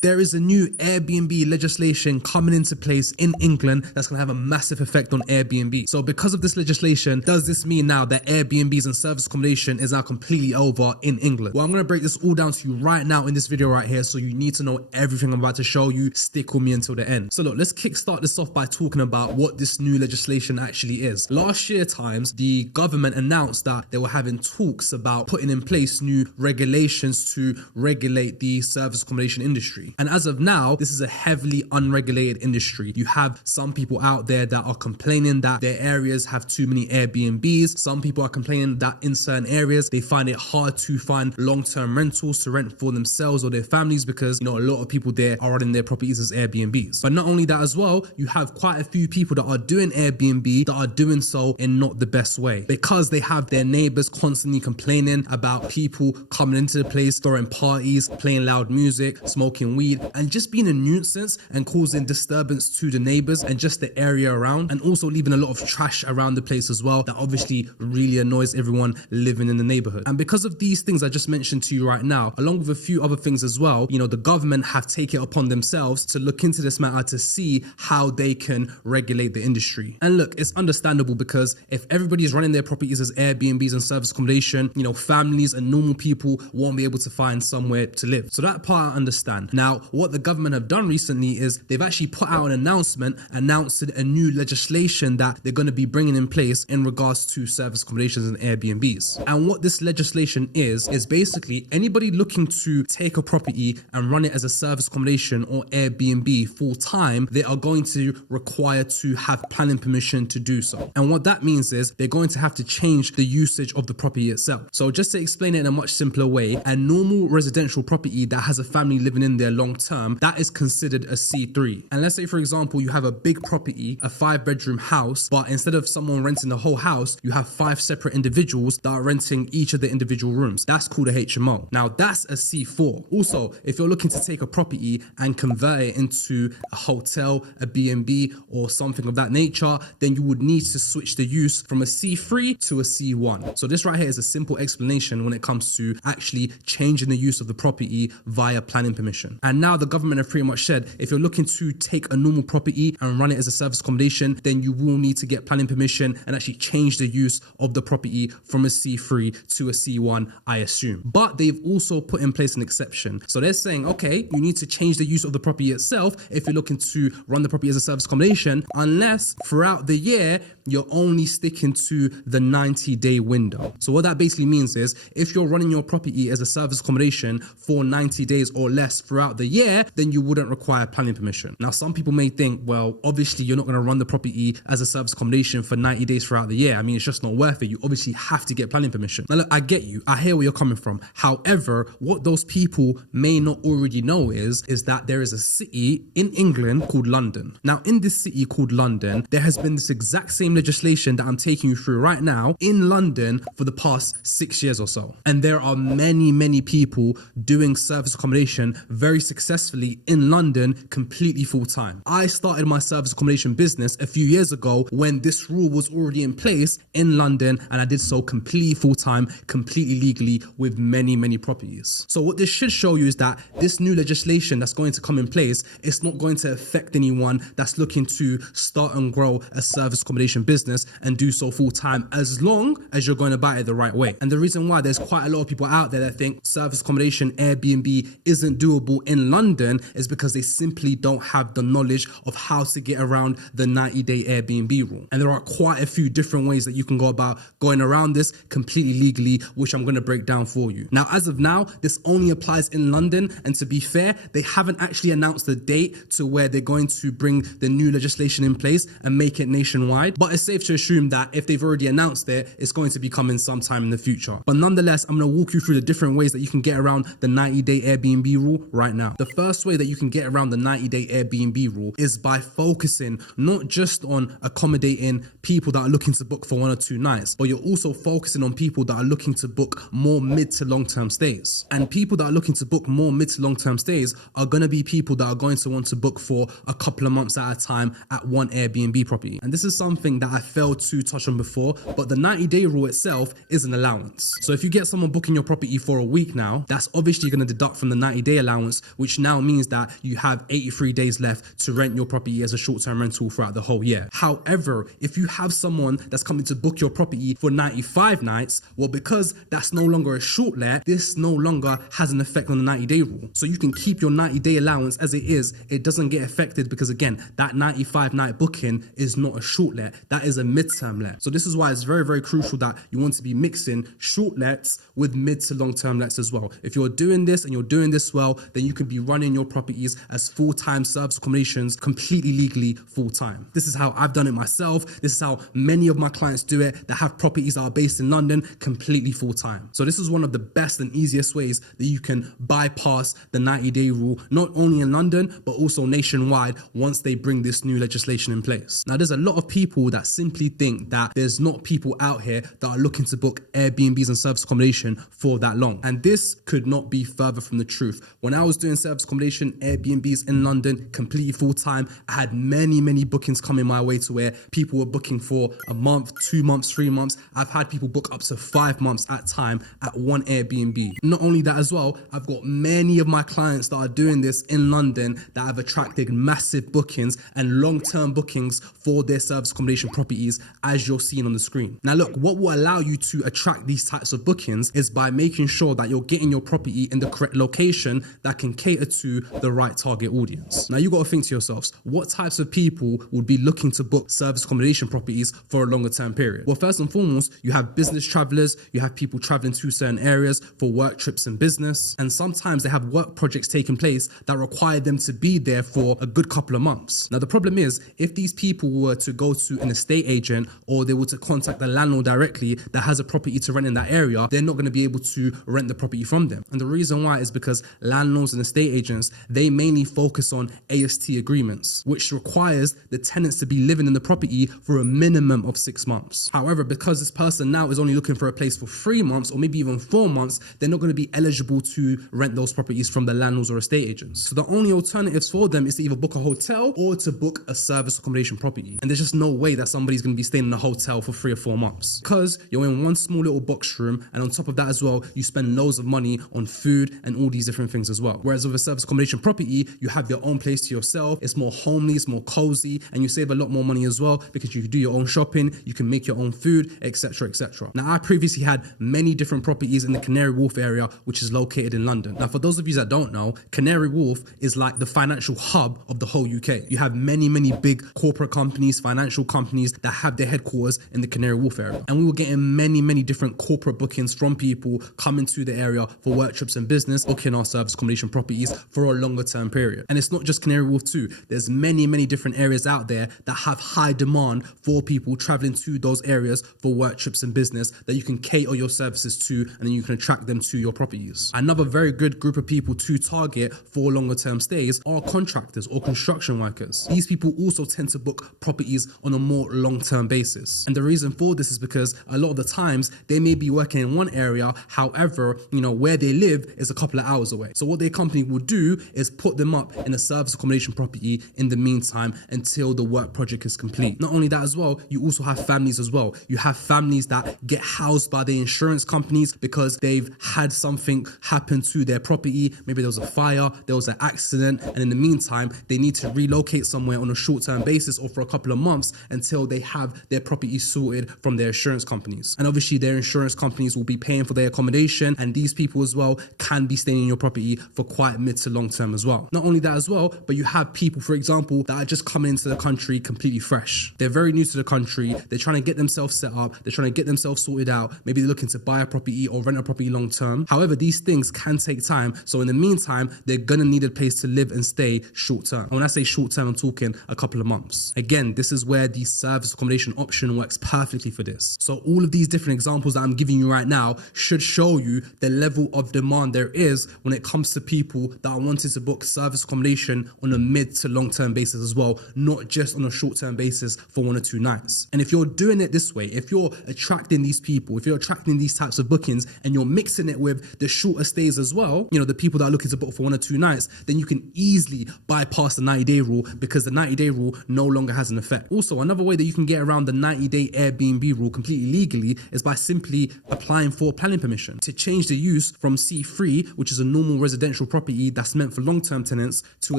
There is a new Airbnb legislation coming into place in England that's going to have a massive effect on Airbnb. So because of this legislation, does this mean now that Airbnbs and service accommodation is now completely over in England? Well, I'm going to break this all down to you right now in this video right here, so you need to know everything I'm about to show you. Stick with me until the end. So look, let's kickstart this off by talking about what this new legislation actually is. Last year times, the government announced that they were having talks about putting in place new regulations to regulate the service accommodation industry. And as of now, this is a heavily unregulated industry. You have some people out there that are complaining that their areas have too many Airbnbs. Some people are complaining that in certain areas, they find it hard to find long-term rentals to rent for themselves or their families because, a lot of people there are running their properties as Airbnbs. But not only that as well, you have quite a few people that are doing Airbnb that are doing so in not the best way because they have their neighbors constantly complaining about people coming into the place, throwing parties, playing loud music, smoking weed, and just being a nuisance and causing disturbance to the neighbors and just the area around, and also leaving a lot of trash around the place as well that obviously really annoys everyone living in the neighborhood. And because of these things I just mentioned to you right now, along with a few other things as well, the government have taken it upon themselves to look into this matter to see how they can regulate the industry. And look, it's understandable because if everybody's running their properties as Airbnbs and service accommodation, families and normal people won't be able to find somewhere to live. So that part I understand. Now, what the government have done recently is they've actually put out an announcement announcing a new legislation that they're going to be bringing in place in regards to service accommodations and Airbnbs. And what this legislation is basically anybody looking to take a property and run it as a service accommodation or Airbnb full time, they are going to require to have planning permission to do so. And what that means is they're going to have to change the usage of the property itself. So just to explain it in a much simpler way, a normal residential property that has a family living in there long term, that is considered a C3. And let's say, for example, you have a big property, a 5-bedroom house, but instead of someone renting the whole house, you have 5 separate individuals that are renting each of the individual rooms. That's called a HMO. Now that's a C4. Also, if you're looking to take a property and convert it into a hotel, a B&B, or something of that nature, then you would need to switch the use from a C3 to a C1. So this right here is a simple explanation when it comes to actually changing the use of the property via planning permission. And now the government have pretty much said if you're looking to take a normal property and run it as a service accommodation, then you will need to get planning permission and actually change the use of the property from a C3 to a C1, I assume. But they've also put in place an exception. So they're saying, okay, you need to change the use of the property itself if you're looking to run the property as a service accommodation, unless throughout the year, you're only sticking to the 90-day window. So what that basically means is if you're running your property as a service accommodation for 90 days or less throughout the year, then you wouldn't require planning permission. Now, some people may think, well, obviously you're not going to run the property as a service accommodation for 90 days throughout the year. I mean, it's just not worth it. You obviously have to get planning permission. Now, look, I get you. I hear where you're coming from. However, what those people may not already know is that there is a city in England called London. Now, in this city called London, there has been this exact same legislation that I'm taking you through right now in London for the past 6 years or so. And there are many people doing service accommodation very successfully in London completely full time. I started my service accommodation business a few years ago when this rule was already in place in London, and I did so completely full time, completely legally with many properties. So what this should show you is that this new legislation that's going to come in place, it's not going to affect anyone that's looking to start and grow a service accommodation business and do so full time, as long as you're going to buy it the right way. And the reason why there's quite a lot of people out there that think service accommodation Airbnb isn't doable in London is because they simply don't have the knowledge of how to get around the 90-day Airbnb rule. And there are quite a few different ways that you can go about going around this completely legally, which I'm going to break down for you. Now, as of now, this only applies in London, and to be fair, they haven't actually announced the date to where they're going to bring the new legislation in place and make it nationwide. But it's safe to assume that if they've already announced it, it's going to be coming sometime in the future. But nonetheless, I'm going to walk you through the different ways that you can get around the 90-day Airbnb rule right now. The first way that you can get around the 90-day Airbnb rule is by focusing not just on accommodating people that are looking to book for 1 or 2 nights, but you're also focusing on people that are looking to book more mid to long-term stays. And people that are looking to book more mid to long-term stays are going to be people that are going to want to book for a couple of months at a time at one Airbnb property. And this is something that I failed to touch on before, but the 90-day rule itself is an allowance. So if you get someone booking your property for a week now, that's obviously going to deduct from the 90-day allowance which now means that you have 83 days left to rent your property as a short-term rental throughout the whole year. However, if you have someone that's coming to book your property for 95 nights, well, because that's no longer a short let, this no longer has an effect on the 90-day rule. So you can keep your 90-day allowance as it is. It doesn't get affected because, again, that 95-night booking is not a short let. That is a mid-term let. So this is why it's very, very crucial that you want to be mixing short lets with mid to long-term lets as well. If you're doing this and you're doing this well, then you can be running your properties as full-time service accommodations completely legally full-time. This is how I've done it myself. This is how many of my clients do it that have properties that are based in London completely full-time. So this is one of the best and easiest ways that you can bypass the 90-day rule, not only in London, but also nationwide once they bring this new legislation in place. Now, there's a lot of people that simply think that there's not people out here that are looking to book Airbnbs and service accommodation for that long. And this could not be further from the truth. When I was doing service accommodation, Airbnbs in London, completely full-time, I had many, many bookings coming my way to where people were booking for a month, 2 months, 3 months. I've had people book up to 5 months at time at one Airbnb. Not only that as well, I've got many of my clients that are doing this in London that have attracted massive bookings and long-term bookings for their service accommodation properties, as you're seeing on the screen. Now look, what will allow you to attract these types of bookings is by making sure that you're getting your property in the correct location that can cater to the right target audience. Now you got to think to yourselves, what types of people would be looking to book service accommodation properties for a longer term period? Well, first and foremost, you have business travelers, you have people traveling to certain areas for work trips and business, and sometimes they have work projects taking place that require them to be there for a good couple of months. Now the problem is, if these people were to go to an estate agent or they were to contact the landlord directly that has a property to rent in that area, they're not going to be able to rent the property from them. And the reason why is because landlords and estate agents, they mainly focus on AST agreements, which requires the tenants to be living in the property for a minimum of 6 months. However, because this person now is only looking for a place for 3 months or maybe even 4 months, they're not going to be eligible to rent those properties from the landlords or estate agents. So the only alternatives for them is to either book a hotel or to book a service accommodation property. And there's just no way that somebody's going to be staying in a hotel for 3 or 4 months because you're in one small little box room, and on top of that as well, you spend loads of money on food and all these different things as well. Whereas with a service accommodation property, you have your own place to yourself. It's more homely, it's more cozy, and you save a lot more money as well because you do your own shopping, you can make your own food, etc, etc. Now, I previously had many different properties in the Canary Wharf area, which is located in London. Now, for those of you that don't know, Canary Wharf is like the financial hub of the whole UK. You have many, many big corporate companies, financial companies that have their headquarters in the Canary Wharf area. And we were getting many, many different corporate bookings from people coming to the area for work trips and business, booking our service accommodation properties for a longer term period. And it's not just Canary Wharf too. There's many, many different areas out there that have high demand for people traveling to those areas for work trips and business that you can cater your services to, and then you can attract them to your properties. Another very good group of people to target for longer term stays are contractors or construction workers. These people also tend to book properties on a more long-term basis. And the reason for this is because a lot of the times they may be working in one area, however, where they live is a couple of hours away. So what their company will do is put them up in a service accommodation property in the meantime until the work project is complete. Not only that as well, you also have families as well. You have families that get housed by the insurance companies because they've had something happen to their property. Maybe there was a fire, there was an accident, and in the meantime, they need to relocate somewhere on a short-term basis or for a couple of months until they have their property sorted from their insurance companies. And obviously their insurance companies will be paying for their accommodation, and these people as well can be staying in your property for quite mid to long term as well. Not only that as well, but you have people, for example, that are just coming into the country completely fresh. They're very new to the country. They're trying to get themselves set up. They're trying to get themselves sorted out. Maybe they're looking to buy a property or rent a property long term. However, these things can take time. So in the meantime, they're going to need a place to live and stay short term. And when I say short term, I'm talking a couple of months. Again, this is where the service accommodation option works perfectly for this. So all of these different examples that I'm giving you right now should show you the level of demand there is when it comes to people that are wanting to book service accommodation on a mid to long term basis as well, not just on a short term basis for 1 or 2 nights. And if you're doing it this way, if you're attracting these people, if you're attracting these types of bookings and you're mixing it with the shorter stays as well, the people that are looking to book for 1 or 2 nights, then you can easily bypass the 90-day rule because the 90-day rule no longer has an effect. Also, another way that you can get around the 90-day Airbnb rule completely legally is by simply applying for planning permission to change the use from C3, which is a normal residential property, property that's meant for long-term tenants to a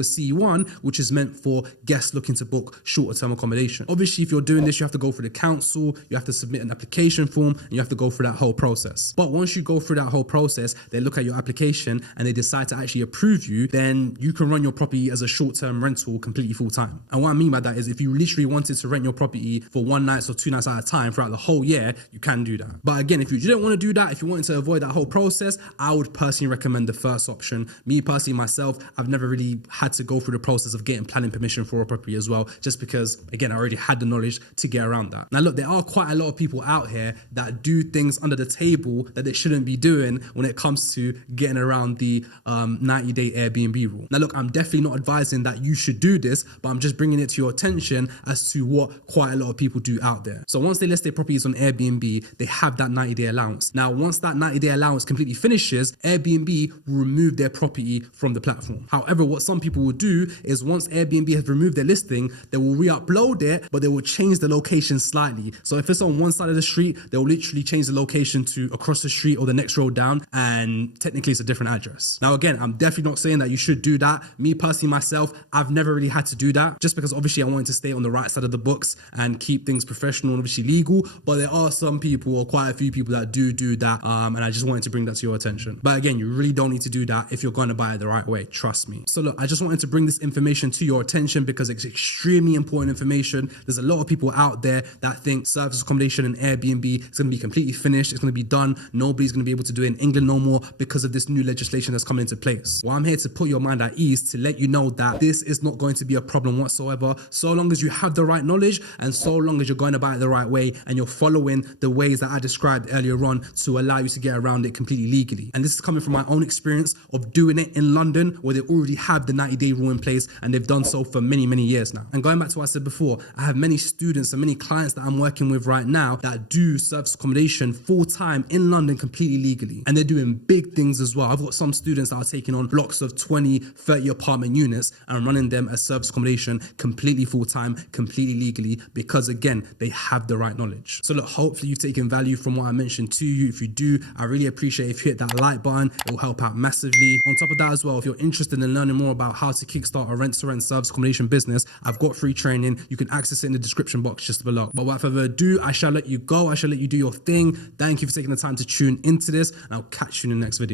C1, which is meant for guests looking to book shorter-term accommodation. Obviously, if you're doing this, you have to go through the council, you have to submit an application form, and you have to go through that whole process. But once you go through that whole process, they look at your application and they decide to actually approve you, then you can run your property as a short-term rental completely full-time. And what I mean by that is if you literally wanted to rent your property for 1 night or 2 nights at a time throughout the whole year, you can do that. But again, if you didn't want to do that, if you wanted to avoid that whole process, I would personally recommend the first option. Me personally, myself, I've never really had to go through the process of getting planning permission for a property as well, just because, again, I already had the knowledge to get around that. Now look, there are quite a lot of people out here that do things under the table that they shouldn't be doing when it comes to getting around the 90-day Airbnb rule. Now look, I'm definitely not advising that you should do this, but I'm just bringing it to your attention as to what quite a lot of people do out there. So once they list their properties on Airbnb, they have that 90-day allowance. Now, once that 90-day allowance completely finishes, Airbnb will remove their property from the platform. However, what some people will do is once Airbnb has removed their listing, they will re-upload it, but they will change the location slightly. So if it's on one side of the street, they'll literally change the location to across the street or the next road down, and technically it's a different address. Now, again, I'm definitely not saying that you should do that. Me personally, myself, I've never really had to do that, just because obviously I wanted to stay on the right side of the books and keep things professional and obviously legal. But there are some people, or quite a few people, that do that, and I just wanted to bring that to your attention. But again, you really don't need to do that if you're going to buy it the right way, trust me. So look, I just wanted to bring this information to your attention because it's extremely important information. There's a lot of people out there that think service accommodation and Airbnb is going to be completely finished, it's going to be done, nobody's going to be able to do it in England no more because of this new legislation that's coming into place. Well, I'm here to put your mind at ease, to let you know that this is not going to be a problem whatsoever, so long as you have the right knowledge and so long as you're going to buy it the right way and you're following the ways that I described earlier on to allow you to get around it completely legally. And this is coming from my own experience of doing it in London, where they already have the 90-day rule in place and they've done so for many years now. And going back to what I said before, I have many students and many clients that I'm working with right now that do service accommodation full-time in London completely legally, and they're doing big things as well. I've got some students that are taking on blocks of 20-30 apartment units and running them as service accommodation completely full-time, completely legally, because again, they have the right knowledge. So look, hopefully you've taken value from what I mentioned to you. If you do, I really appreciate if you hit that like button, it will help out massively. On top of that as well, if you're interested in learning more about how to kickstart a rent-to-rent service accommodation business, I've got free training. You can access it in the description box just below. But without further ado, I shall let you go. I shall let you do your thing. Thank you for taking the time to tune into this, and I'll catch you in the next video.